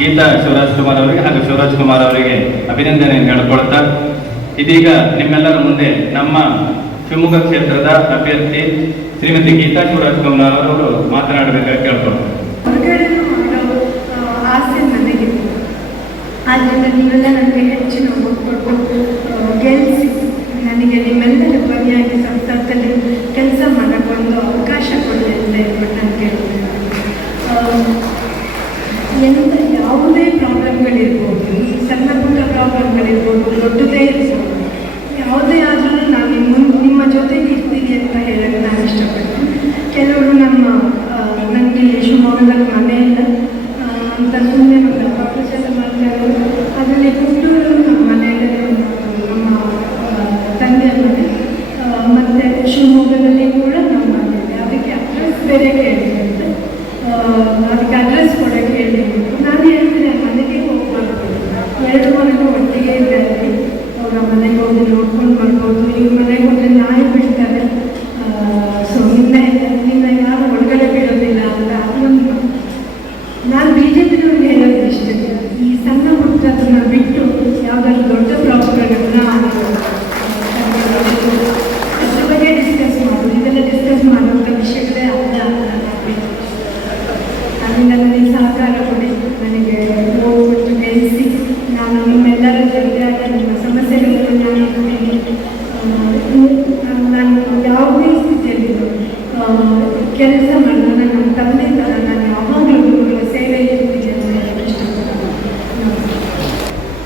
ಗೀತಾ ಶಿವರಾಜ್ ಕುಮಾರ್ ಅವರಿಗೆ ಹಾಗೂ ಶಿವರಾಜ್ ಕುಮಾರ್ ಅವರಿಗೆ ಅಭಿನಂದನೆಯನ್ನು ಹೇಳ್ಕೊಳ್ತಾ, ಇದೀಗ ನಿಮ್ಮೆಲ್ಲರ ಮುಂದೆ ನಮ್ಮ ಶಿವಮೊಗ್ಗ ಕ್ಷೇತ್ರದ ಅಭ್ಯರ್ಥಿ ಶ್ರೀಮತಿ ಗೀತಾ ಶಿವರಾಜ್ ಕುಮಾರ್ ಅವರು ಮಾತನಾಡಬೇಕಾಗಿ ಕೇಳ್ಕೊಳ್ತಾರೆ. ಆಸೆ ನನಗಿದೆ, ಆದ್ದರಿಂದ ನೀವೆಲ್ಲ ನನಗೆ ಹೆಚ್ಚಿನ ಕೊಟ್ಟು ಗೆಲ್ಲಿಸಿ ನನಗೆ ನಿಮ್ಮೆಲ್ಲರ ಪರ್ಯಾಗಿ ಸಂಸತ್ತಲ್ಲಿ ಕೆಲಸ ಮಾಡೋಕ್ಕೊಂದು ಅವಕಾಶ ಕೊಡಿ ಅಂತ ಹೇಳ್ಬಿಟ್ಟು ನಾನು ಕೇಳ್ತೇನೆ. ಎಂಥ ಯಾವುದೇ ಪ್ರಾಬ್ಲಮ್ಗಳಿರ್ಬೋದು, ಈ ಸಣ್ಣ ಪುಟ್ಟ ಪ್ರಾಬ್ಲಮ್ಗಳಿರ್ಬೋದು, ದೊಡ್ಡದೇ ಇರ್ಬೋದು, ಯಾವುದೇ ಆದ್ರೂ ನಾನು ನಿಮ್ಮ ಜೊತೆಗೆ ಇರ್ತೀನಿ ಅಂತ ಹೇಳಕ್ಕೆ ನಾನು ಇಷ್ಟಪಡ್ತೀನಿ. ಕೆಲವರು ನನಗೆ ಶಿವಮೊಗ್ಗದಲ್ಲಿ ಮನೆಯಿಂದ ಅಂತ ಸುಮ್ಮನೆ ಒಂದು ಅಪಪ್ರಚಾರ ಮಾಡ್ತಾರೆ. ಅದರಲ್ಲಿ ಹುಟ್ಟೂರು ನಮ್ಮ ಮನೆಯಲ್ಲಿ ನಮ್ಮ ತಂದೆಯ ಮನೆ, ಮತ್ತು ಶಿವಮೊಗ್ಗದಲ್ಲಿ ಕೂಡ ನಮ್ಮ ಮನೆ ಇದೆ. ಅದಕ್ಕೆ ಅಡ್ರೆಸ್ ಬೇರೆ ಕೇಳಿದಂತೆ, ಅದಕ್ಕೆ ಅಡ್ರೆಸ್ ಕೊಡೋಕ್ಕೆ ಹೇಳಿದ್ರು. ನಾನು ಹೇಳ್ತೀನಿ ಮನೆಗೆ ಹೋಗ್ಬಾರ್ದು, ಎರಡು ಮನೆಗೂ ಒಟ್ಟಿಗೆ ಇದ್ದಾರೆ, ಅವರ ಮನೆಗೆ ಹೋಗಿ ನೋಡ್ಕೊಂಡು ಬರ್ಬೋದು. ಇವ್ರ ಮನೆಗೆ ಹೋದರೆ ನಾಯಿ ಬಿಡ್ತಾರೆ, ಸೊ ನಿನ್ನ ಯಾರು ಒಳಗಡೆ ಬಿಡೋದಿಲ್ಲ ಅಂತ. ಅದೊಂದು ನಾನು BJP-ನವ್ರಿಗೆ ಹೇಳೋದು ಇಷ್ಟೇ, ಈ ಸಣ್ಣ ಪುಟ್ಟದನ್ನ ಬಿಟ್ಟು ಯಾವುದಾದ್ರು ದೊಡ್ಡ ಪ್ರಾಬ್ಲಮ್ಗಳನ್ನ ಅದ್ರ ಬಗ್ಗೆ ಡಿಸ್ಕಸ್ ಮಾಡೋದು, ಇದೆಲ್ಲ ಡಿಸ್ಕಸ್ ಮಾಡುವಂಥ ವಿಷಯಗಳೇ ಅಲ್ಲ ಅಂತ ಅದರಿಂದ ನನಗೆ ಸಹಕಾರ ಕೊಡಿ, ನನಗೆ ಹೋಗ್ಬಿಟ್ಟು ಗೆಲ್ಲಿಸಿ ನಾನು ನಿಮ್ಮೆಲ್ಲರ ಜೊತೆಯಾಗಿ ನಿಮ್ಮ ಸಮಸ್ಯೆಗಳನ್ನು ನಾನು ಇರ್ತೀನಿ. ನಾನು ಯಾವುದೇ ಸ್ಥಿತಿಯಲ್ಲಿದ್ದು ಕೆಲಸ ಮಾಡಿದ ನಮ್ಮ ತಂದೆ ಥರ ನಾನು ಯಾವಾಗಲೂ ಗುರುಗಳ ಸೇವೆಯಲ್ಲಿ ಇರ್ತೀನಿ ಅಂತ ಹೇಳಕ್ಕೆ ಇಷ್ಟಪಡ್ತೀನಿ.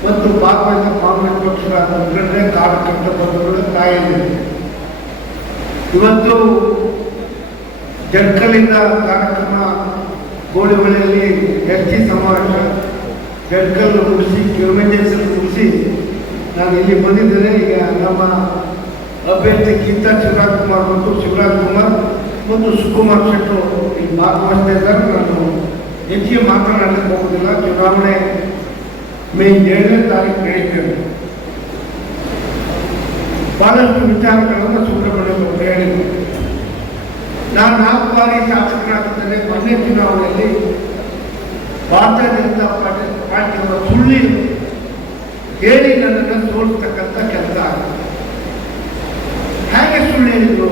ಮತ್ತು ಭಾಗವಹಿಸಿದ ಕಾಂಗ್ರೆಸ್ ಪಕ್ಷದ ಮುಖಂಡರೇ, ಕಾರ್ಯಕರ್ತ ಬಂಧುಗಳು, ತಾಯಿಯರು, ಇವತ್ತು ಜಡ್ಕಲಿಂದ ಕಾರ್ಯಕ್ರಮ ಗೋಳಿಬಳಿಯಲ್ಲಿ ಎಸ್ಟಿ ಸಮಾವೇಶ ಜಡ್ಕಲ್ ಮುಗಿಸಿ ಕಿಲೋಮೀಟರ್ಸಲ್ಲಿ ಮುಗಿಸಿ ನಾನು ಇಲ್ಲಿ ಬಂದಿದ್ದೇನೆ. ಈಗ ನಮ್ಮ ಅಭ್ಯರ್ಥಿ ಗೀತಾ ಶಿವರಾಜ್ ಕುಮಾರ್ ಮತ್ತು ಶಿವರಾಜ್ ಕುಮಾರ್ ಮತ್ತು ಸುಕುಮಾರ್ ಶೆಟ್ಟರು ಇಲ್ಲಿ ಭಾಗವಹಿಸ್ತಾ ಇದ್ದಾರೆ. ನಾನು ಹೆಚ್ಚಿಗೆ ಮಾತನಾಡಲಿಕ್ಕೆ ಹೋಗೋದಿಲ್ಲ. ಚುನಾವಣೆ ಮೇ 7ನೇ ತಾರೀಕು ನಡೀತೇವೆ. ಬಹಳಷ್ಟು ವಿಚಾರಗಳನ್ನು ಸುಬ್ರಹ್ಮಣ್ಯ ಹೇಳಿದರು. ನಾನು 4 ಬಾರಿ ಶಾಸಕರಾಗಿದ್ದೇನೆ. ಮೊನ್ನೆ ಚುನಾವಣೆಯಲ್ಲಿ ಭಾರತೀಯ ಜನತಾ ಪಾರ್ಟಿಯವರ ಸುಳ್ಳಿ ಹೇಳಿ ನನ್ನನ್ನು ಸೋಲಿಸ್ತಕ್ಕಂಥ ಕೆಲಸ ಆಗಿದೆ. ಹೇಗೆ ಸುಳ್ಳು ಹೇಳಿದ್ರು?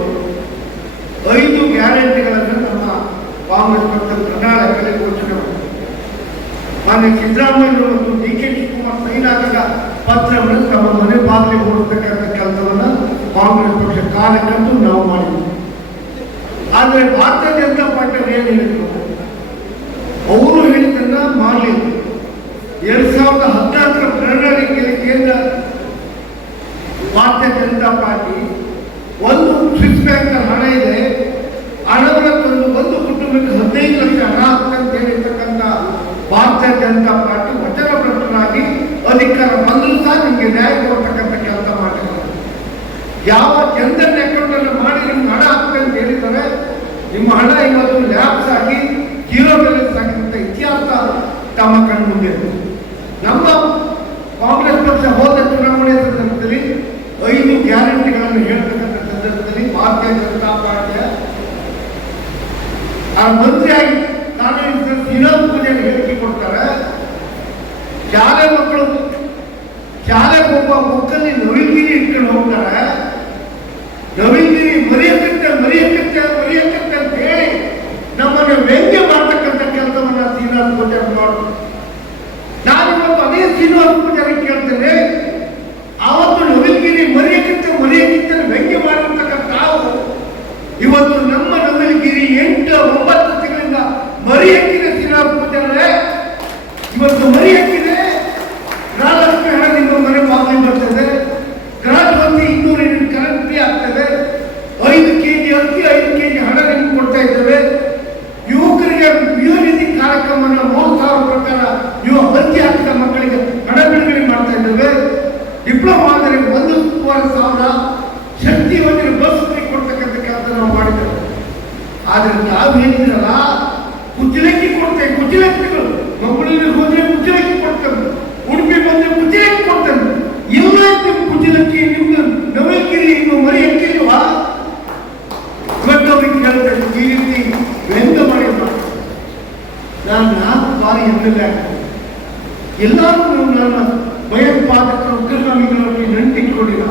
5 ಗ್ಯಾರಂಟಿಗಳನ್ನು ನಮ್ಮ ಕಾಂಗ್ರೆಸ್ ಪಕ್ಷದ ಪ್ರಣಾಳಿಕೆಯಲ್ಲಿ ಘೋಷಣೆ ಮಾಡಿದರು. ಮಾನ್ಯ ಸಿದ್ದರಾಮಯ್ಯ ಮತ್ತು DK ಶಿವಕುಮಾರ್ ಸೈನ್ ಆದಾಗ ಪತ್ರವನ್ನು ತಮ್ಮ ಮನೆ ಬಾಗಿಲಿಗೆ ಓಡಿಸ್ತಕ್ಕಂಥ ಕೆಲಸವನ್ನು ಕಾಂಗ್ರೆಸ್ ಪಕ್ಷ ಕಾರ್ಯಕರ್ತರು ನಾವು ಮಾಡಿದ್ವಿ. ಆದರೆ ಭಾರತೀಯ ಜನತಾ ಪಾರ್ಟಿಯವರು ಏನು ಹೇಳಿದ್ರು? ಅವರು ಹೇಳಿದ್ದನ್ನ ಮಾಡಲಿಲ್ಲ. 2014ರ ಪ್ರಣಾಳಿಕೆಯಲ್ಲಿ ಕೇಂದ್ರ ಭಾರತೀಯ ಜನತಾ ಪಾರ್ಟಿ ಒಂದು ಸ್ವಿಸ್ ಬ್ಯಾಂಕ್ ಹಣ ಇದೆ, ಹಣವನ್ನು ತಂದು ಒಂದು ಕುಟುಂಬಕ್ಕೆ 15 ಲಕ್ಷ ಹಣ ಅಂತ ಹೇಳಿರ್ತಕ್ಕಂಥ ಭಾರತೀಯ ಜನತಾ ಪಾರ್ಟಿ ವಚನಬದ್ಧರಾಗಿ ಅಧಿಕಾರ ಬಂದರೂ ಸಹ ನಿಮಗೆ ನ್ಯಾಯ ಕೊಡ್ತಕ್ಕಂಥ ಕೆಲಸ ಮಾಡಿದ್ದಾರೆ. ಯಾವ ಜನಧನ್ ಅಕೌಂಟ್ ಅನ್ನು ಮಾಡಿ ನಿಮ್ಗೆ ಹಣ ಹಾಕ್ತದೆ ಅಂತ ಹೇಳಿದ್ದಾರೆ, ನಿಮ್ಮ ಹಣ ಇವತ್ತು ಲ್ಯಾಪ್ಸ್ ಆಗಿ ಜೀರೋ ಬ್ಯಾಲೆನ್ಸ್ ಆಗಿದ್ದಂಥ ಇತಿಹಾಸ ತಮ್ಮ ಕಣ್ಮುಂದೆ. ನಮ್ಮ ಕಾಂಗ್ರೆಸ್ ಪಕ್ಷ ಹೋದ ಚುನಾವಣೆ ಸಂದರ್ಭದಲ್ಲಿ 5 ಗ್ಯಾರಂಟಿಗಳನ್ನು ಹೇಳ್ತಕ್ಕಂಥ ಸಂದರ್ಭದಲ್ಲಿ ಭಾರತೀಯ ಜನತಾ ಪಾರ್ಟಿಯ ಮಂತ್ರಿಯಾಗಿ ವಿನೋದ್ ಪೂಜೆಗೆ ಹೇಳಿಕೆ ಕೊಡ್ತಾರೆ. ಶಾಲೆ ಮಕ್ಕಳು ಶಾಲೆಗೆ ಒಬ್ಬ ಮಕ್ಕಳಲ್ಲಿ ನವಿಲ್ಗಿರಿ ಇಟ್ಕೊಂಡು ಹೋಗ್ತಾರೆ. ನವಿಲ್ಗಿರಿ ಮರೆಯಕತ್ತೆ ಅಂತ ಹೇಳಿ ನಮ್ಮನ್ನು ವ್ಯಂಗ್ಯ ಮಾಡ್ತಕ್ಕಂಥ ಕೆಲಸವನ್ನ ಶ್ರೀನಿವಾಸ ಪೂಜಾರಿ ಮಾಡೋದು. ನಾನಿವತ್ತು ಅದೇ ಶ್ರೀನಿವಾಸ ಪೂಜಾರಿ ಕೇಳ್ತೇನೆ, ಆವತ್ತು ನವಿಲ್ಗಿರಿ ಮರೆಯಕತ್ತೆ ವ್ಯಂಗ್ಯ ಮಾಡಿರ್ತಕ್ಕಂಥ ನಾವು ಇವತ್ತು ನಮ್ಮ ನವಿಲ್ಗಿರಿ 8-9 ತಿಂಗಳಿಂದ ಮರಿಯಕ್ಕಿದೆ. ಶ್ರೀನಿವಾಸ ಪೂಜಾರೇ ಇವತ್ತು ಮರಿಯಕ್ಕಿದೆ. ಗೃಹಲಕ್ಷ್ಮಿ ಹಣ ನಿಮ್ಮ ಮನೆ ಬಾಗಿಲು ಬರ್ತದೆ, ಗೃಹಜ್ಯೋತಿ 200 ಯೂನಿಟ್ ಕರೆಂಟ್ ಫ್ರೀ ಆಗ್ತದೆ, 5 kg ಅಕ್ಕಿ 5 kg ಹಣ ನಿಮ್ಗೆ ಕೊಡ್ತಾ ಇದ್ದೇವೆ. ಯುವಕರಿಗೆ ಯುವನಿಧಿ ಕಾರ್ಯಕ್ರಮನ 3000 ಪ್ರಕಾರ ಅರ್ಜಿ ಹಾಕಿದ ಮಕ್ಕಳಿಗೆ ಹಣ ಬಿಡುಗಡೆ ಮಾಡ್ತಾ ಇದ್ದೇವೆ. ಡಿಪ್ಲೊಮಾ ಆದರೆ 1,500 ಶಕ್ತಿ ಯೋಜನೆ ಬಸ್ ಫ್ರೀ ಕೊಡ್ತಕ್ಕಂಥ ಕೆಲಸ ನಾವು ಮಾಡಿದ್ದೇವೆ. ಆದರೆ ನಾವು ಹೇಳಿದ್ರಲ್ಲ, ಕುಚ್ಚಲಕ್ಕಿ ಕೊಡ್ತೇವೆ, ಕುಚ್ಚಲಕ್ಕಿಗಳು ಮಂಗಳೂರಿಗೆ ಹೋದ್ರೆ ಕುಚ್ಚಲಕ್ಕಿ ಕೊಡ್ತೇವೆ, ಉಡುಪಿ ಬಂದ್ರೆ ಕುಚ್ಚಲಕ್ಕಿ ಕೊಡ್ತೇವೆ. ಇಲ್ಲ ನಿಮ್ಮ ಕುಚ್ಚಲಕ್ಕಿ ನಿಮ್ದು ನವಲ್ಗಿರಿ ಇನ್ನು ಮರಿ ಎಕ್ಕಿಲ್ವಾ? ಇವತ್ತು ಅವ್ರಿಗೆ ಕೇಳ್ತೇನೆ, ಈ ರೀತಿ ವ್ಯಂಗ್ಯ ಮಾಡಿ. ನಾನು 4 ಬಾರಿ MLA ನನ್ನ ಭಯೋತ್ಪಾದಕರು ಉಗ್ರಗಾಮಿಗಳಲ್ಲಿ ನಂಟಿಟ್ಕೊಂಡಿಲ್ಲ.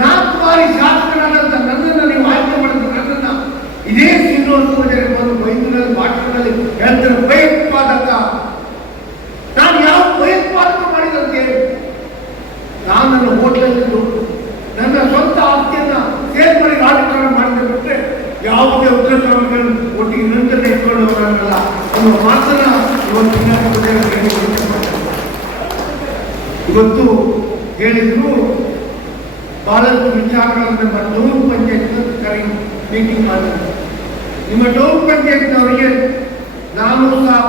4 ಬಾರಿ ಶಾಸಕರಾದಂತ ನನ್ನನ್ನು ನೀವು ಆಯ್ಕೆ ಮಾಡಿದ ನನ್ನನ್ನ ಇದೇ ಶ್ರೀನಿವಾಸಪೂಜಾರಿ ಬಂದು ವೈದ್ಯರಲ್ಲಿ ಭಾಷಣದಲ್ಲಿ ಹೇಳ್ತಾರೆ ಭಯೋತ್ಪಾದಕ. ನಾನು ಯಾವ ಭಯೋತ್ಪಾದಕ ಮಾಡಿದಂತೆ? ನಾನು ನನ್ನ ಹೋಟ್ಲಲ್ಲಿ ನನ್ನ ಸ್ವಂತ ಆಸ್ತಿಯನ್ನ ಸೇರ್ ಮಾಡಿ ರಾಜಕಾರಣ ಮಾಡಿದ ಬಿಟ್ಟರೆ ಯಾವುದೇ ಉಗ್ರಗಾಮಿಗಳು ಒಟ್ಟಿಗೆ ನಿರಂತರ ಇಟ್ಕೊಂಡು ಬರಲ್ಲ ಅನ್ನೋ ಮಾತನ್ನ ಇವತ್ತು ಹೇಳಿದ್ರು. ಬಹಳಷ್ಟು ವಿಚಾರಗಳನ್ನು ನಮ್ಮ ಟೌನ್ ಪಂಚಾಯತ್ ಕರೆ ಮೀಟಿಂಗ್ ಮಾಡಿದ್ದಾರೆ. ನಿಮ್ಮ ಟೌನ್ ಪಂಚಾಯತ್ನವರಿಗೆ ನಾನು ಸಹ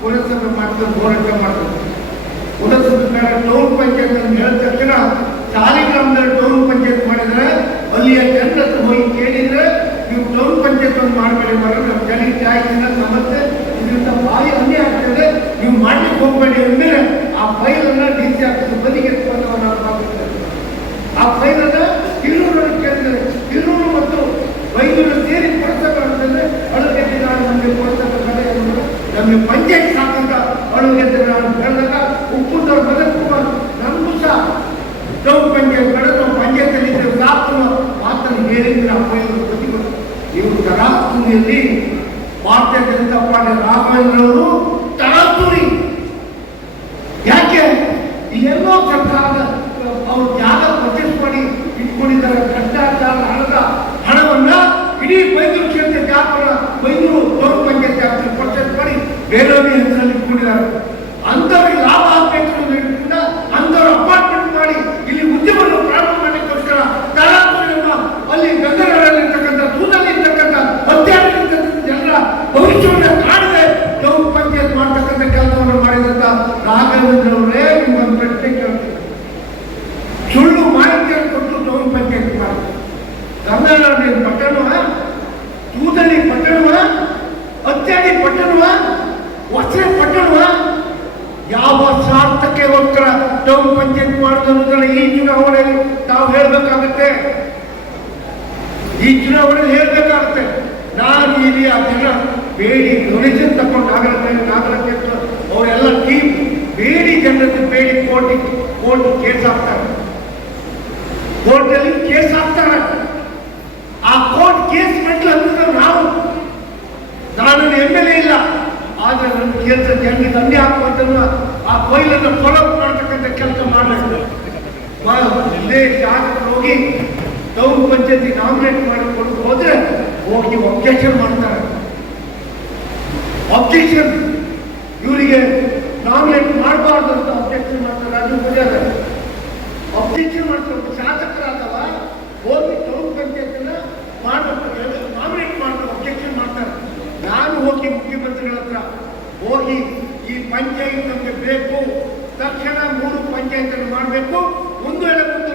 ಪುರಸಭೆ ಮಾಡ್ತಾರೆ, ಹೋರಾಟ ಮಾಡ್ತಾರೆ. ಪುರಸಭೆ ಟೌನ್ ಪಂಚಾಯತ್ ಹೇಳಿದ ತಕ್ಷಣ ಸಾಲಿಗ್ರಾಮದಲ್ಲಿ ಟೌನ್ ಪಂಚಾಯತ್ ಮಾಡಿದ್ರೆ ಅಲ್ಲಿಯ ಜನರ ಹೋಗಿ ಕೇಳಿದ್ರೆ ನೀವು ಟೌನ್ ಪಂಚಾಯತ್ ಒಂದು ಮಾಡಬೇಡಿ ಮಾಡೋದು ನಮ್ಮ ಜನಕ್ಕೆ ಆಯ್ತಿಲ್ಲ ಸಮಸ್ಯೆ, ಇದರಿಂದ ಭಾರಿ ಅನ್ಯಾಯ ಆಗ್ತದೆ, ನೀವು ಮಾಡ್ಲಿಕ್ಕೆ ಹೋಗಬೇಡಿ ಅಂದ್ಮೇಲೆ ಆ ಫೈಲನ್ನು ಡಿ.ಸಿ ಆಫೀಸ್ ಬದಿಗೆ ಆ ಫೈಲನ್ನು ಹಿರೂರನ್ನು ಕೇಳಿದರೆ ಹಿರೂರು ಮತ್ತು ವೈದ್ಯರು ಸೇರಿ ಪುರಸಭೆ ಅಂತಂದ್ರೆ ಅಳುಗೆದ್ದೆ ನಾನು ನಮಗೆ ಪುರಸಭೆ ಕಡೆ ನಮಗೆ ಪಂಚಾಯತ್ ಸಾಕಂತ ಅಳುಗೆದ್ದೆ ನಾನು ಹೇಳಿದಾಗ ಉಪ್ಪುದವ್ರು ಬದಕುಮಾರ್ ನಮಗೂ ಸಹ ಟೌನ್ ಪಂಚಾಯತ್ ಕಡೆ ನಾವು ಪಂಚಾಯತಲ್ಲಿ ಇದ್ರೆ ಸಾಕು ಮಾತನ್ನು ಹೇಳಿದ್ರೆ ಆ ಫೈಲ್ ಬದಿಗಳು ನೀವು ತರಾತುರಿಯಲ್ಲಿ ಭಾರತೀಯ ಜನತಾ ಪಾರ್ಟಿ ರಾಘವೇಂದ್ರವರು ತರಾತುರಿ ಯಾಕೆ ಎಲ್ಲೋ ಸರ್ಕಾರದ ಅವರು ಜಾಗ ಪರ್ಚೇಸ್ ಮಾಡಿ ಇಟ್ಕೊಂಡಿದ್ದಾರೆ. ಭ್ರಷ್ಟಾಚಾರ ಹಣವನ್ನ ಇಡೀ ಬೈಂದೂರು ಕ್ಷೇತ್ರ ಜಾಗವನ್ನು ಬೈಂದೂರು ಟೌನ್ ಪಂಚಾಯತ್ ಜಾಗದಲ್ಲಿ ಪರ್ಚೇಸ್ ಮಾಡಿ ಬೇರೆಯವರ ಹೆಸರಲ್ಲಿ ಇಟ್ಕೊಂಡಿದ್ದಾರೆ. ಅಂಥವ್ರಿಗೆ ಲಾಭ ಆಗಬೇಕು ಅನ್ನೋದ್ರಿಂದ ಅಂಥವ್ರು ಅಪಾರ್ಟ್ಮೆಂಟ್ ಮಾಡಿ ಇಲ್ಲಿ ಉದ್ಯಮವನ್ನು ಪ್ರಾರಂಭ ಮಾಡಲಿಕ್ಕೋಸ್ಕರ ತರಾತುರಿಯನ್ನ ಅಲ್ಲಿ ಗಂಗನಲ್ಲಿರ್ತಕ್ಕಂಥ ತೂತಲ್ಲಿರ್ತಕ್ಕಂಥ ಅತ್ಯಾಚಾರಕ್ಕಂಥ ಜನರ ಭವಿಷ್ಯವನ್ನು ಕಾಣದೆ ಟೌನ್ ಪಂಚಾಯತ್ ಮಾಡ್ತಕ್ಕಂಥ ಕೆಲಸವನ್ನು ಮಾಡಿದಂತ ರಾಘವೇಂದ್ರವರೇ ನಿಮ್ಮೊಂದು ಪ್ರಶ್ನೆ ಕೇಳ್ತೀವಿ. ಸುಳ್ಳು ಮಾಹಿತಿಯನ್ನು ಕೊಟ್ಟು ಟೌನ್ ಪಂಚಾಯತ್ ಮಾಡಿ ಗಂಗಾನಗರ ಪಟ್ಟಣವ, ತೂತಲ್ಲಿ ಪಟ್ಟಣವ, ಅತ್ಯಾಡಿ ಪಟ್ಟಣವ, ಹೊಸೆ ಪಟ್ಟಣವ, ಯಾವ ಸ್ವಾರ್ಥಕ್ಕೋಸ್ಕರ ಟೌನ್ ಪಂಚಾಯತ್ ಮಾಡೋದನ್ನ ಈ ಚುನಾವಣೆಯಲ್ಲಿ ತಾವು ಹೇಳ್ಬೇಕಾಗುತ್ತೆ. ಈ ಚುನಾವಣೆಯಲ್ಲಿ ಹೇಳ್ಬೇಕಾಗುತ್ತೆ. ನಾನು ಇಲ್ಲಿ ಆ ಜನ ಬೇಡಿ ಡೊನೇಷನ್ ತಗೊಂಡು ನಾಗರಿಕ ಅವರೆಲ್ಲ ಟೀಮ್ ಬೇಡಿ ಜನರನ್ನು ಬೇಡಿ ಕೋರ್ಟ್ ಕೇಸ್ ಹಾಕ್ತಾರೆ. ಕೋರ್ಟಲ್ಲಿ ಕೇಸ್ ಹಾಕ್ತಾರೆ. ಆ ಕೋರ್ಟ್ ಕೇಸ್ ಮೆಟ್ಲು ಅಂದ್ರೆ ನಾನು MLA ಇಲ್ಲ, ಆದ್ರೆ ನನ್ನ ಕೆಲಸ ಜನರಿಗೆ ದಂಡೆ ಹಾಕುವಂತ ಆ ಕೊಯ್ಲನ್ನು ಫಾಲೋ ಮಾಡ್ತಕ್ಕಂಥ ಕೆಲಸ ಮಾಡಬೇಕು. ಇಲ್ಲೇ ಶಾಸಕರು ಹೋಗಿ ಟೌನ್ ಪಂಚಾಯತಿ ನಾಮಿನೇಟ್ ಮಾಡಿಕೊಂಡು ಹೋದ್ರೆ ಹೋಗಿ ಒಬ್ಜೆಕ್ಷನ್ ಮಾಡ್ತಾರೆ. ಅಬ್ಜೆಕ್ಷನ್ ಇವರಿಗೆ ನಾಮಿನೇಟ್ ಮಾಡಬಾರ್ದು ಅಂತ ಅಬ್ಜೆಕ್ಷನ್ ಮಾಡ್ತಾರೆ. ರಾಜು ಪೂಜಾರ ಅಬ್ಜೆಕ್ಷನ್ ಮಾಡ್ತಾರೆ. ಶಾಸಕರಾದವ ಹೋಗಿ ಟೌನ್ ಪಂಚಾಯತ್ನ ಮಾಡಬೇಕು, ನಾಮಿನೇಟ್ ಮಾಡ್ತಾರೆ, ಅಬ್ಜೆಕ್ಷನ್ ಮಾಡ್ತಾರೆ. ನಾನು ಹೋಗಿ ಮುಖ್ಯಮಂತ್ರಿಗಳ ಹತ್ರ ಹೋಗಿ ಈ ಪಂಚಾಯತ್ ನಮಗೆ ಬೇಕು, ತಕ್ಷಣ 3 ಪಂಚಾಯತ್ ಮಾಡಬೇಕು, ಒಂದು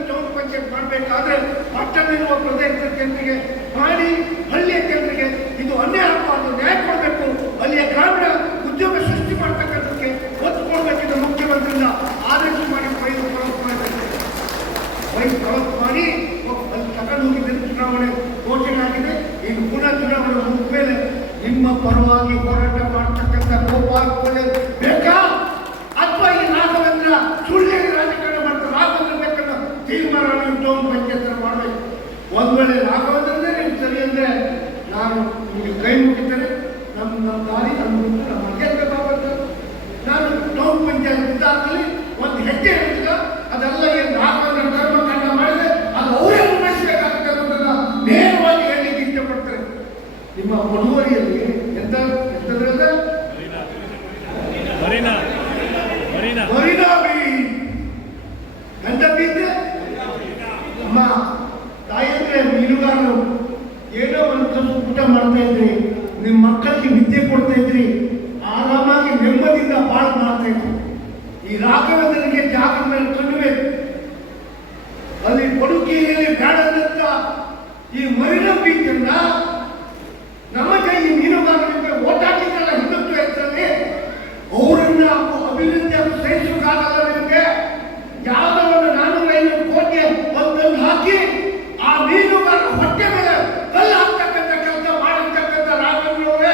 ಟೌನ್ ಪಂಚಾಯತ್ ಮಾಡಬೇಕಾದ್ರೆ ಪಟ್ಟಣವಿರುವ ಪ್ರದೇಶದ ಜನರಿಗೆ ಮಾಡಿ, ಹಳ್ಳಿಯ ಜನರಿಗೆ ಇದು ಅನ್ಯಾಯ ಆಗಬಾರ್ದು, ನ್ಯಾಯ ಕೊಡಬೇಕು, ಅಲ್ಲಿಯ ಗ್ರಾಮೀಣ ಉದ್ಯೋಗ ಸೃಷ್ಟಿ ಮಾಡ್ತಕ್ಕಂಥಕ್ಕೆ ಒತ್ತು ಕೊಡಬೇಕಿದ್ದು ಮುಖ್ಯಮಂತ್ರಿಯಿಂದ ಆದೇಶ ಮಾಡಿ ಫೈಲ್ ಕಳಪ್ ಮಾಡಿ ಅಲ್ಲಿ ತಗೊಂಡು ಹೋಗಿದ್ದ ಚುನಾವಣೆ ಘೋಷಣೆ ಆಗಿದೆ. ಈಗ ಪುನಃ ಚುನಾವಣೆ ಮುಗಿದ ಮೇಲೆ ನಿಮ್ಮ ಪರವಾಗಿ ಹೋರಾಟ ಮಾಡ್ತಕ್ಕಂಥ ಗೋಪಾಲ್ ಬೇಕಾ ಅಥವಾ ಈ ರಾಘವೇಂದ್ರ ಸುಳ್ಳಿಗೆ ರಾಜಕಾರಣ ಮಾಡ್ತಾರೆ? ರಾಘವೇಂದ್ರ ಬೇಕನ್ನ ತೀರ್ಮಾನ ನೀವು ಟೌನ್ ಪಂಚಾಯತ್ ಮಾಡಬೇಕು. ಒಂದ್ ವೇಳೆ ರಾಘವೇಂದ್ರನೇ ನೀವು ಸರಿ ಅಂದ್ರೆ ನಾನು ನಿಮಗೆ ಕೈ ಮುಗಿತೇನೆ. ನಮ್ಮ ದಾರಿ ನಮ್ಮ ಬೇಕಾಗುತ್ತೆ. ನಾನು ಟೌನ್ ಪಂಚಾಯತ್ ಇದ್ದಾಗಲಿ ಒಂದು ಹೆಜ್ಜೆ ಇರ್ತದ, ಅದೆಲ್ಲ ಏನು ರಾಘವೇಂದ್ರ ಕರ್ಮಕಾಂಡ ಮಾಡಿದ್ರೆ ಅದು ಅವರೇ ಉಳಿಸಬೇಕಾಗುತ್ತೆ ಅನ್ನೋದನ್ನ ನೇರವಾಗಿ ಹೇಳಲಿಕ್ಕೆ ಇಷ್ಟಪಡ್ತಾರೆ. ನಿಮ್ಮ ಮಡುವರಿಯಲ್ಲಿ ಎಂತದ್ರದ ಎಂತದ್ದಿದ್ದೆ ನಮ್ಮ ತಾಯಿಯಂದ್ರೆ ಮೀನುಗಾರರು ಏನೋ ಒಂದು ಸ್ವಲ್ಪ ಊಟ ಮಾಡ್ತಾ ಇದ್ರಿ, ನಿಮ್ಮ ಮಕ್ಕಳಿಗೆ ವಿದ್ಯೆ ಕೊಡ್ತಾ ಇದ್ರಿ, ಆರಾಮಾಗಿ ನೆಮ್ಮದಿಯಿಂದ ಬಾಳ್ ಮಾಡ್ತಾ ಇದ್ರಿ. ಈ ರಾಘವೇಂದ್ರನಿಗೆ ಜಾಗದ ಮೇಲೆ ಕಣ್ಣುವೆ ಅಲ್ಲಿ ಬಡುಕಿಯಲ್ಲಿ ಬೇಡದಂತ ಈ ಮರಿನಾ ಬೀಚ್ ಅನ್ನ ನಮಗೆ ಈ ಮೀನುಗಾರರಿಗೆ ಓಟ್ ಹಾಕಿದ್ರಲ್ಲ ಹಿಂದುತ್ವ ಹೆಸರಲ್ಲಿ, ಅವರನ್ನ ಅಭಿವೃದ್ಧಿ ಸಹಿಸೋಕ್ಕಾಗಲ್ಲ. ನಿಮಗೆ ಯಾವುದೋ ಒಂದು 450 ಕೋಟಿ ಒಂದನ್ನು ಹಾಕಿ ಆ ಮೀನುಗಾರರ ಹೊಟ್ಟೆ ಮೇಲೆ ಕಲ್ಲು ಹಾಕ್ತಕ್ಕಂಥ ಕೆಲಸ ಮಾಡಿರ್ತಕ್ಕಂಥ ರಾಘವೇಂದ್ರವರೇ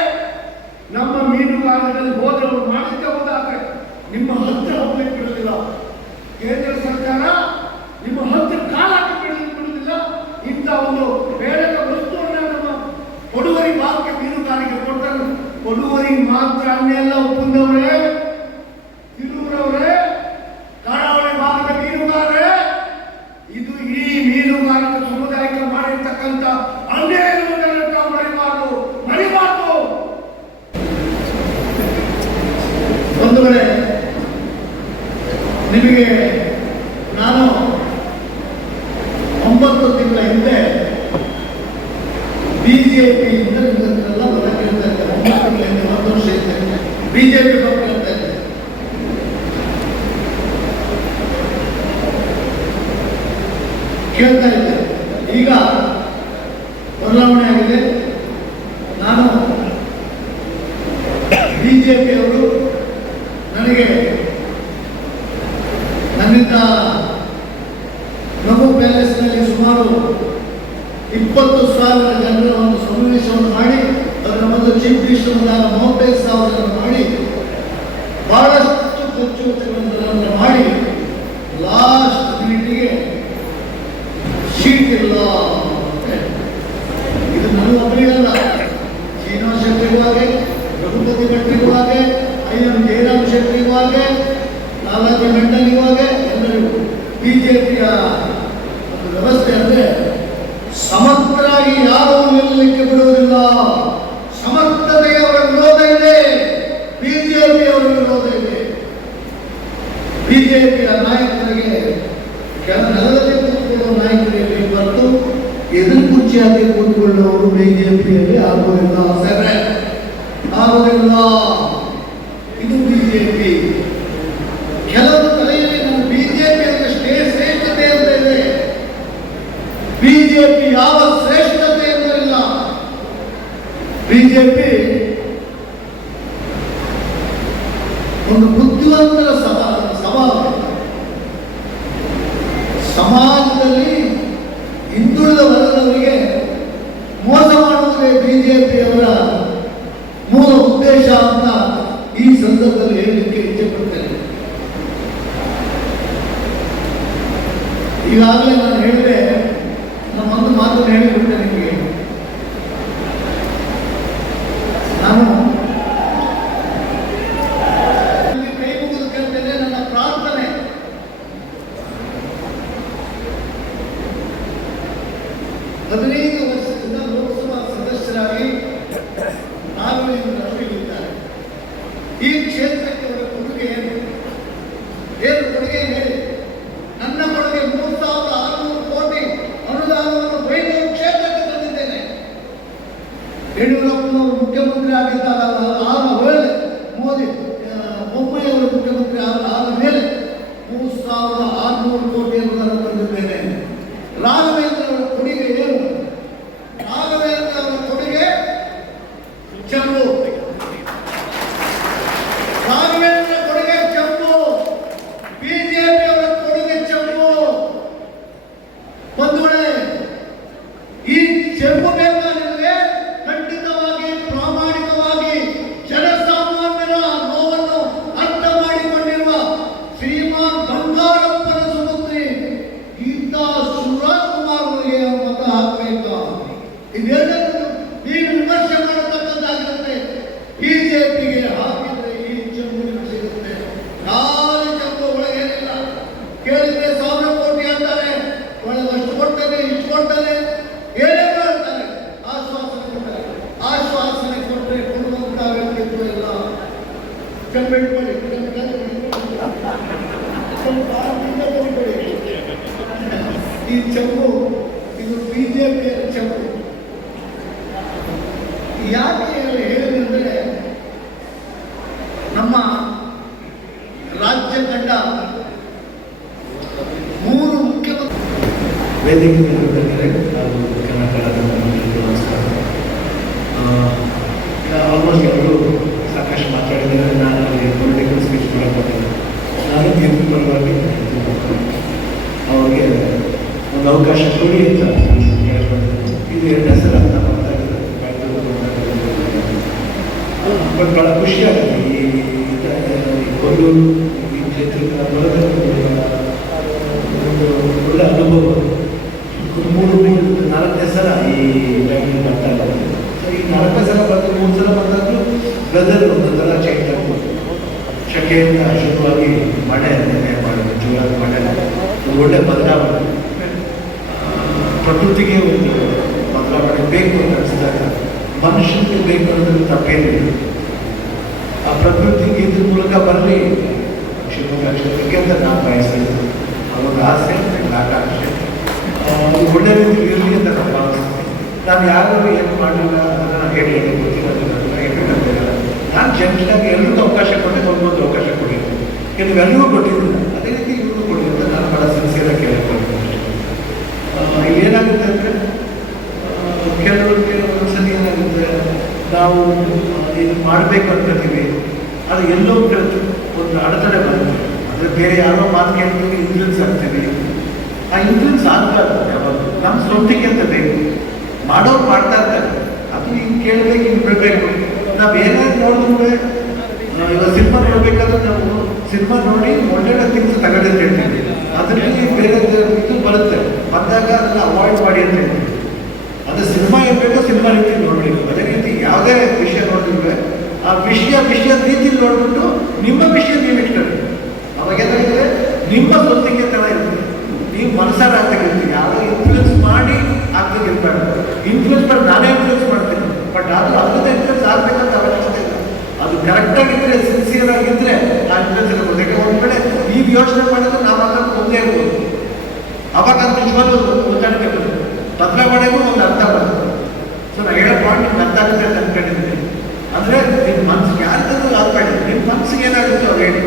ನಮ್ಮ ಮೀನುಗಾರರಲ್ಲಿ ಹೋದವರು ಮಾಡಿದ್ದೆ ಹೋದಾದ್ರೆ ನಿಮ್ಮ ಹತ್ರ ಹೋಗ್ಲಿಕ್ಕೆ ಬಿಡುವುದಿಲ್ಲ. ಕೇಂದ್ರ ಸರ್ಕಾರ ನಿಮ್ಮ ಹತ್ತು ಕಾಲ ಬಿಡುವುದಿಲ್ಲ. ಇಂಥ ಒಂದು ಬೇಡದ ವಸ್ತುವನ್ನು ನಮ್ಮ ಕೊಡುವರಿ ಭಾಗಕ್ಕೆ ಮೀನುಗಾರಿಕೆ ಕೊಡ್ತಾರೆ. ಕೊಡುವರಿಗೆ ಮಾತ್ರ ಅನ್ನೆಲ್ಲ ಒಪ್ಪಂದವರೇ, ತಿರುವರವರೇ, ಕರಾವಳಿ ಭಾಗದ ಮೀನುಗಾರರೇ, ಇದು ಈ ಮೀನುಗಾರರ ಸಮುದಾಯಕ್ಕೆ ಮಾಡಿರ್ತಕ್ಕಂಥ ಅನ್ಯಾಯವನ್ನು ತಾವು ಮರಿಬಾರ್ದು. ಒಂದು ವೇಳೆ ನಿಮಗೆ ನಾನು 9 ತಿಂಗಳ ಹಿಂದೆ ಬಿಜೆಪಿಯಿಂದ ನಿಮ್ಮೆಲ್ಲ ಹೊರಗೆ ಹೇಳ್ತಾ ಇದ್ದಾರೆ. 9 ತಿಂಗಳ ಹಿಂದೆ 1 ವರ್ಷ ಹಿಂದೆ ಬಿಜೆಪಿ ಬಗ್ಗೆ ಹೇಳ್ತಾ ಇದ್ದಾರೆ. ಕೇಳ್ತಾ ಇದ್ದೆ. ಈಗ ಬದಲಾವಣೆ ಆಗಿದೆ. ನಾನು ಬಿಜೆಪಿಯವರು ನನಗೆ ನನ್ನಿಂದ ನಗು ಪ್ಯಾಲೇಸ್ನಲ್ಲಿ ಸುಮಾರು 20,000 ಜನರ ಒಂದು ಸಮಾವೇಶವನ್ನು ಮಾಡಿ ಅದರ ಒಂದು ಚೀಫ್ ಮಿನಿಸ್ಟರ್ 35,000 ಮಾಡಿ ಬಹಳಷ್ಟು ಖರ್ಚುಗಳನ್ನು ಮಾಡಿ ಲಾಸ್ಟ್ ಮಿನಿಟಿಗೆ ಶೀಟ್ ಇಲ್ಲ. ಇದು ನನ್ನ ಒಬ್ಬರಿಗಲ್ಲ, ಶ್ರೀನಿವಾಸ ಶೆಟ್ಟಿಗೂ ಹಾಗೆ, ರಘುಪತಿ ಭಟ್ರಿಗೂ ಹಾಗೆ, ಐಎಂ ಜಯರಾಮ್ ಶೆಟ್ಟಿಗೂ ಹಾಗೆ, ಲಾಲಾಜಿ ಮಂಡಲಿಗೂ ಹಾಗೆ, ಎಲ್ಲರಿಗೂ ಬಿಜೆಪಿಯ ಒಂದು ವ್ಯವಸ್ಥೆ ಅಂದರೆ ಸಮರ್ಥರಾಗಿ ಯಾರೂ ನಿಲ್ಲಲಿಕ್ಕೆ ಬಿಡುವುದಿಲ್ಲ. ಸಮರ್ಥತೆಯವರ ವಿರೋಧ ಇದೆ, ಬಿಜೆಪಿಯವರ ವಿರೋಧ ಇದೆ. ಬಿಜೆಪಿಯ ನಾಯಕರಿಗೆ ನೆಲದಲ್ಲಿ ಕೂತ್ಕೊಳ್ಳುವ ನಾಯಕರಿಗೆ ಹೊರತು ಎದುರು ಕುರ್ಚಿಯಾಗಿ ಕೂತ್ಕೊಳ್ಳುವವರು ಬಿಜೆಪಿಯಲ್ಲಿ ಆಗುವುದಿಲ್ಲ. ಆಗುವುದಿಲ್ಲ. ಇದು ಬಿಜೆಪಿ. ಕೆಲವು ತಲೆಯಲ್ಲಿ ನಮ್ಮ ಬಿಜೆಪಿ ಅಂದ್ರೆ ಶ್ರೇಷ್ಠತೆ ಅಂತ ಇದೆ. ಬಿಜೆಪಿ ಯಾವ ಶ್ರೇಷ್ಠತೆ ಅಂತ ಇಲ್ಲ. ಬಿಜೆಪಿ ಒಂದು ಬುದ್ಧಿವಂತರ ಸವಾಲು. ಸಮಾಜದಲ್ಲಿ ಹಿಂದುಳಿದ ವರ್ಗದವರಿಗೆ ಮೋಸ ಮಾಡುವುದೇ ಬಿಜೆಪಿಯವರ ಮೂಲ ಉದ್ದೇಶ ಅಂತ ಈ ಸಂದರ್ಭದಲ್ಲಿ ಹೇಳಲಿಕ್ಕೆ ಇಚ್ಛೆಪಡ್ತೇನೆ. ಈಗಾಗಲೇ ನಾನು ಹೇಳಿದೆ, ಒಂದು ಮಾತನ್ನು ಹೇಳಿಬಿಟ್ಟೆ ನಿಮಗೆ. ನಾನು ಕೈ ಮುಗಿದು ಕೇಳ್ತೇನೆ. ನನ್ನ ಪ್ರಾರ್ಥನೆ 15 ವರ್ಷದಿಂದ ಲೋಕಸಭಾ ಸದಸ್ಯರಾಗಿ ನಾವಿದ್ದಾರೆ. ಈ ಕ್ಷೇತ್ರಕ್ಕೆ ಅವರ ಕೊಡುಗೆ ಏನು ಕೊಡುಗೆ ಹೇಳಿ. ನನ್ನ ಕೊಡುಗೆ 3,600 ಕೋಟಿ ಅನುದಾನವನ್ನು ಬೈನೂರು ಕ್ಷೇತ್ರಕ್ಕೆ ತಂದಿದ್ದೇನೆ. ಯಡಿಯೂರಪ್ಪನವರು ಮುಖ್ಯಮಂತ್ರಿ ಆಗಿದ್ದಾಗ ಆದ ವೇಳೆ ಮೋದಿ ಬೊಮ್ಮಾಯಿಯವರು ಮುಖ್ಯಮಂತ್ರಿ ಆದ ಮೇಲೆ 3,600 ಕೋಟಿ ಅನುದಾನ ತಂದಿದ್ದೇನೆ. ರಾಘವೇಂದ್ರ ಅವರ ಕೊಡುಗೆ ಏನು? ರಾಘವೇಂದ್ರ ಅವರ ಕೊಡುಗೆ ಚೆಂಬು. ರಾಘವೇಂದ್ರ ಕೊಡುಗೆ ಚೆಂಬು. ಬಿಜೆಪಿ ಅವರ ಕೊಡುಗೆ ಚೆಂಬು. ಒಂದು ವೇಳೆ ಈ ಚೆಂಬು ಬೇಕಾದರೆ ಖಂಡಿತವಾಗಿ ಪ್ರಾಮಾಣಿಕವಾಗಿ ಜನಸಾಮಾನ್ಯರ ನೋವನ್ನು ಅರ್ಥ ಮಾಡಿಕೊಂಡಿರುವ ಶ್ರೀಮಾನ್ ಬಂಗಾರಪ್ಪನ ಸುಪುತ್ರಿ ಗೀತಾ ಶಿವರಾಜ್ಕುಮಾರ್ ಅವರಿಗೆ ಮತ ಹಾಕಬೇಕು. ಇದೆಲ್ಲದನ್ನು ನೀವು ವಿಮರ್ಶೆ ಮಾಡತಕ್ಕದ್ದಾಗಿರುತ್ತೆ. ಬಿಜೆಪಿಗೆ ಹಾಕಿದ್ರೆ ಈ ಚೆಂಬು ಸಿಗುತ್ತೆ. ಖಾಲಿ ಚೆಂಬು ಒಳಗೇನಿಲ್ಲ. ಕೇಳಿದ್ರೆ 1,000 ಕೋಟಿ ಅಂತಾರೆ, ಒಳಗೆ ಅಷ್ಟು ಕೊಡ್ತಾನೆ, ಇಷ್ಟು ಕೊಡ್ತಾನೆ, ಏನೇನು ಹೇಳ್ತಾರೆ. ಆಶ್ವಾಸನೆ ಕೊಡ್ತಾರೆ. ಆಶ್ವಾಸನೆ ಕೊಟ್ಟರೆ ಕೊಡುವಂತ ವ್ಯಕ್ತಿತ್ವ ಇಲ್ಲ. ಚೆಂಬಿಟ್ಕೊಳ್ಳಿ, ಈ ಚೆಂಬು ಇದು ಬಿಜೆಪಿಯ ಚೆಂಬು. ಯಾಕೆ ಹೇಳಿದ್ರೆ ನಮ್ಮ ರಾಜ್ಯ ಕಂಡ 3 ಮುಖ್ಯಮಂತ್ರಿ ವೇದಿಕೆ ಹಾಗೂ ಕನ್ನಡದ ನಮಸ್ಕಾರ. ಆಲ್ಮೋಸ್ಟ್ ಎಲ್ಲರೂ ಸಾಕಷ್ಟು ಮಾತಾಡಿದರೆ ನಾನು ಪೊಲಿಟಿಕಲ್ ಸ್ಪೀಚ್ ಮಾಡಬಹುದು. ನಾನು ಗೆದ್ದು ಪರವಾಗಿ ಅವ್ರಿಗೆ ಒಂದು ಅವಕಾಶ ಕೊಡಿ ಅಂತ ಹೇಳ್ಬೋದು. ಇದು 2ನೇ ಸಲ ಅಂತ ಮಾತಾಡಿದ್ರೆ ಬಟ್ ಭಾಳ ಖುಷಿಯಾಗುತ್ತೆ. ಈ ಕೊಲ್ಲೂರು ಒಂದು ಒಳ್ಳೆ ಅನುಭವ. 4ನೇ ಸಲ ಈ ಲೈಬ್ರರಿ ಬರ್ತಾ ಇದ್ದಾರೆ. ಸೊ ಈ 4ನೇ ಸಲ ಬಂದು 3 ಸಲ ಬಂದಾಗಲೂ ವೆದರ್ ಒಂದೊಂದರ ಚೇಂಜ್ ಆಗ್ಬೋದು. ಶಕೆಯಿಂದ ಶುರುವಾಗಿ ಮಳೆ ಮಾಡಿದೆ, ಜೋರಾದ ಮಳೆ, ಒಂದು ಒಳ್ಳೆ ಬದಲಾವಣೆ. ಪ್ರಕೃತಿಗೆ ಒಂದು ಬದಲಾವಣೆ ಬೇಕು ಅಂತ ಅನಿಸಿದಾಗ ಮನುಷ್ಯನಿಗೆ ಬೇಕು ಅನ್ನೋದ್ರಲ್ಲಿ ತಪ್ಪೇನಿಲ್ಲ. ಆ ಪ್ರಕೃತಿಗೆ ಇದ್ರ ಮೂಲಕ ಬರಲಿ ಶಿವಮೊಗ್ಗ ಕ್ಷೇತ್ರಕ್ಕೆ ಅಂತ ನಾನು ಬಯಸಿದ್ದು. ಅದೊಂದು ಆಸೆ, ಆಕಾಂಕ್ಷೆ ಒಳ್ಳೆ ರೀತಿ ಇರಲಿ ಅಂತ ನಾನು ಭಾವಿಸ್ತೀನಿ. ನಾನು ಯಾರು ಏನು ಮಾಡಲಿಲ್ಲ ಅದನ್ನು ಹೇಳಿ ಗೊತ್ತಿರೋದಿಲ್ಲ, ನಾನು ಜಂಟಿಯಾಗಿ ಎಲ್ರಿಗೂ ಅವಕಾಶ ಕೊಟ್ಟೆ, ಒಂದೊಂದು ಅವಕಾಶ ಕೊಟ್ಟಿದ್ದೆ. ನೀವೆಲ್ಲರಿಗೂ ಕೊಟ್ಟಿದ್ದಿಲ್ಲ, ಅದೇ ರೀತಿ ಇವ್ರಿಗೂ ಕೊಡಿ ಅಂತ ನಾನು ಬಹಳ ಸಿನ್ಸಿಯರಾಗಿ ಕೇಳ್ಕೊಳ್ತೀನಿ. ಏನಾಗುತ್ತೆ ಅಂದರೆ ಕೆಲವರಿಗೆ ಒಂದ್ಸಲಿ ಏನಾಗುತ್ತೆ, ನಾವು ಇದು ಮಾಡಬೇಕು ಅನ್ಕೋತೀವಿ, ಅದು ಎಲ್ಲೋ ಒಂದು ಅಡೆತಡೆ ಬರುತ್ತೆ. ಅಂದರೆ ಬೇರೆ ಯಾರೋ ಮಾತು ಕೇಳ್ತೀವಿ, ಇನ್ಫ್ಲೂಯೆನ್ಸ್ ಆಗ್ತೀವಿ. ಆ ಇನ್ಫ್ಲೂಯೆನ್ಸ್ ಆಗ್ಬಾರ್ದು ಯಾವಾಗ, ನಮ್ಮ ಸ್ವಂತಕ್ಕೆ ಅಂತ ಬೇಕು. ಮಾಡೋರು ಮಾಡ್ತಾ ಇರ್ತಾರೆ, ಅದು ಹಿಂಗೆ ಕೇಳಬೇಕು, ಹಿಂಗೆ ಬಿಡಬೇಕು. ನಾವು ಏನಾದ್ರು ನೋಡಿದ್ರೆ ಇವಾಗ ಸಿನಿಮಾ ನೋಡ್ಬೇಕಾದ್ರೆ ನಾವು ಸಿನಿಮಾ ನೋಡಿ ಒಳ್ಳೊಳ್ಳೆ ಥಿಂಗ್ಸ್ ತಗೊಂಡಿದ್ದು ಹೇಳ್ತೀವಿ, ಅದರಲ್ಲಿ ಬೇರೆ ಇದು ಬರುತ್ತೆ, ಬಂದಾಗ ಅದನ್ನು ಅವಾಯ್ಡ್ ಮಾಡಿ ಅಂತ ಹೇಳ್ತೀವಿ. ಅದು ಸಿನಿಮಾ ಇರಬೇಕು, ಸಿನಿಮಾ ರೀತಿ ನೋಡಬೇಕು. ಅದೇ ರೀತಿ ಯಾವುದೇ ವಿಷಯ ನೋಡಿದ್ರೆ ಆ ವಿಷಯ ರೀತಿ ನೋಡ್ಬಿಟ್ಟು ನಿಮ್ಮ ವಿಷಯ ನೀವು ಇಟ್ಕೊಳ್ಳಿ. ಅವಾಗ ಏನಾಗಿದೆ, ನಿಮ್ಮ ಸ್ವಂತಿಕೆ ಥರ ಇರುತ್ತೆ, ನೀವು ಮನಸ್ಸಾರ ಆಗ್ತಾಗಿರ್ತೀವಿ. ಯಾವುದೇ ಇನ್ಫ್ಲೂಯೆನ್ಸ್ ಮಾಡಿ ಆಗ್ತಾಗಿರ್ಬಾರ್ದು. ಇನ್ಫ್ಲೂಯೆನ್ಸ್ ಮಾಡಿ ನಾನೇ ಇನ್ಫ್ಲೂಯೆನ್ಸ್ ಮಾಡ್ತೀನಿ, ಬಟ್ ಅದು ಅರ್ಧದ ಇನ್ಫ್ಲೂಯೆನ್ಸ್ ಆಗಬೇಕಂತ ಅವಶ್ಯಕತೆ ಇಲ್ಲ. ಅದು ಕರೆಕ್ಟಾಗಿದ್ದರೆ, ಸಿನ್ಸಿಯರ್ ಆಗಿದ್ದರೆ ಆ ಇನ್ಫ್ಲೂಯೆನ್ಸ್ ಇರ್ಬೋದು. ಯಾಕೆ ಒಂದು ಕಡೆ ನೀವು ಯೋಚನೆ ಮಾಡಿದ್ರೆ ನಾವು ಅದನ್ನು ಮುಂದೆ ಇರ್ಬೋದು. ಅವಾಗ ಅದು ನಿಜವಾಗ್ಲೂ ಹೊಂದಾಣಿಕೆ ಬರುತ್ತೆ, ಬದಲಾವಣೆಗೂ ಒಂದು ಅರ್ಥ ಬರುತ್ತೆ. ಸೊ ನಾನು ಹೇಳೋ ಪಾಯಿಂಟ್ ನಿಮ್ಗೆ ಅರ್ಥ ಆಗುತ್ತೆ ಅಂತ ಅನ್ಕೊಂಡಿದ್ದೀನಿ. ಅಂದರೆ ನಿಮ್ಮ ಮನ್ಸಿಗೆ ಯಾರಿಗೂ ಆಗ್ಬೇಡಿ, ನಿಮ್ಮ ಮನಸ್ಸಿಗೆ ಏನಾಗುತ್ತೆ ಅವ್ರು ಹೇಳಿ,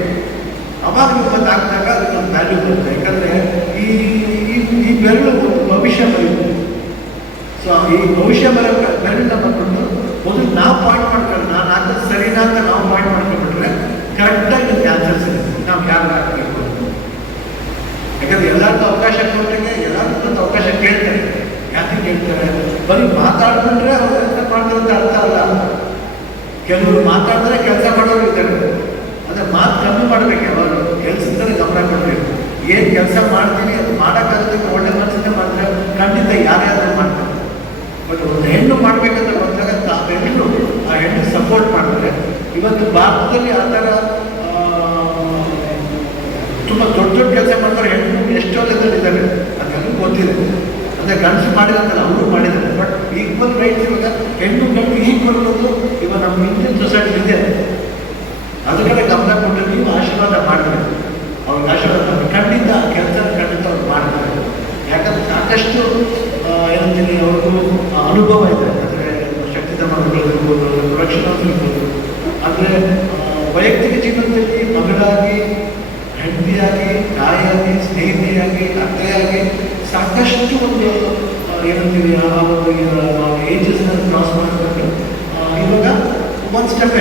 ಅವಾಗ ನಿಮ್ಮದು ಆಗ್ದಾಗ ಅದಕ್ಕೆ ಒಂದು ವ್ಯಾಲ್ಯೂ ಬರುತ್ತೆ. ಯಾಕಂದರೆ ಈ ಬೆರಳು ಒಂದು ಭವಿಷ್ಯ ಬರುತ್ತೆ. ಸೊ ಈ ಭವಿಷ್ಯ ಬೆರಳನ್ನ ಬಂದ್ಬಿಟ್ಟು ಮೊದಲು ನಾವು ಪಾಯಿಂಟ್ ಮಾಡ್ಕೊಂಡು, ನಾನು ಹಾಕೋದು ಸರಿನಾ ಅಂತ ನಾವು ಪಾಯಿಂಟ್ ಮಾಡ್ಕೊಂಡ್ಬಿಟ್ರೆ ಕರೆಕ್ಟಾಗಿ ನಿಮ್ಗೆ ಆನ್ಸರ್ಸ್ ಇದೆ, ನಾವು ಯಾರು ಹಾಕಬೇಕು. ಯಾಕಂದ್ರೆ ಎಲ್ಲರಿಗೂ ಅವಕಾಶ ಕೊಟ್ಟಂಗೆ ಎಲ್ಲರಿಗೂ ಅವಕಾಶ ಕೇಳ್ತಾರೆ. ಯಾಕೆ ಕೇಳ್ತಾರೆ? ಬರೀ ಮಾತಾಡ್ಕೊಂಡ್ರೆ ಅವ್ರು ಕೆಲಸ ಮಾಡ್ತಾರೆ ಅಂತ ಅರ್ಥ ಅಲ್ಲ. ಕೆಲವರು ಮಾತಾಡಿದ್ರೆ ಕೆಲಸ ಮಾಡೋರು ಇದ್ದಾರೆ. ಅದೇ ಮಾತು ಕಮ್ಮಿ ಮಾಡಬೇಕು, ಯಾವಾಗ ಕೆಲಸದಲ್ಲಿ ಗಮನ ಕೊಡಬೇಕು. ಏನು ಕೆಲಸ ಮಾಡ್ತೀನಿ ಅದು ಮಾಡೋಕ್ಕಾಗೋದಕ್ಕೆ ಒಳ್ಳೆ ಮನಸ್ಸಿಂದ ಮಾಡಿದ್ರೆ ಖಂಡಿತ ಯಾರ್ಯಾರು ಮಾಡ್ತಾರೆ. ಬಟ್ ಒಂದು ಹೆಣ್ಣು ಮಾಡಬೇಕಂತ ಬಂದಾಗ ತಾವೆಲ್ಲರೂ ಆ ಹೆಣ್ಣು ಸಪೋರ್ಟ್ ಮಾಡಿದ್ರೆ, ಇವತ್ತು ಭಾರತದಲ್ಲಿ ಆ ಥರ ತುಂಬ ದೊಡ್ಡ ಕೆಲಸ ಮಾಡ್ತಾರೆ ಹೆಣ್ಣು ಎಷ್ಟೋ ಜನರಿದ್ದಾರೆ, ಅದೆಲ್ಲೂ ಗೊತ್ತಿದೆ. ಅಂದರೆ ಗಂಡಸು ಮಾಡಿದಂತಲ್ಲ, ಅವರು ಮಾಡಿದ್ದಾರೆ. ಬಟ್ ಈಕ್ವಲ್ ರೈಟ್ಸ್ ಇವಾಗ ಹೆಣ್ಣು ಗಂಡು ಈಕ್ವಲ್ ಅನ್ನೋದು ಇವಾಗ ನಮ್ಮ ಇಂಡಿಯನ್ ಸೊಸೈಟಿ ಇದೆ. ಅದ್ರ ಕಡೆ ಗಮನ ಕೊಟ್ಟು ನೀವು ಆಶೀರ್ವಾದ ಮಾಡಬೇಕು, ಅವ್ರಿಗೆ ಆಶೀರ್ವಾದ ಮಾಡಿ ಖಂಡಿತ ಕೆಲಸ ಖಂಡಿತ ಅವ್ರು ಮಾಡ್ತಾರೆ. ಯಾಕಂದ್ರೆ ಸಾಕಷ್ಟು ಏನಂತೀನಿ ಅವ್ರಿಗೂ ಅನುಭವ ಇದೆ. ಅಂದರೆ ಶಕ್ತಿಧರ್ಮಗಳಿರ್ಬೋದು, ಪ್ರೊಡಕ್ಷನ್ ಇರ್ಬೋದು. ಅಂದರೆ ವೈಯಕ್ತಿಕ ಜೀವನದಲ್ಲಿ ಮಗಳಾಗಿ, ಹೆಂಡತಿಯಾಗಿ, ತಾಯಿಯಾಗಿ, ಸ್ನೇಹಿತೆಯಾಗಿ, ಅತ್ತೆಯಾಗಿ ಸಾಕಷ್ಟು ಒಂದು ಏನಂತೀವಿ ಆ ಒಂದು ಏಜಸ್ನ ಕ್ರಾಸ್ ಮಾಡಬೇಕು. ಇವಾಗ ಒಂದು ಸ್ಟೆಪ್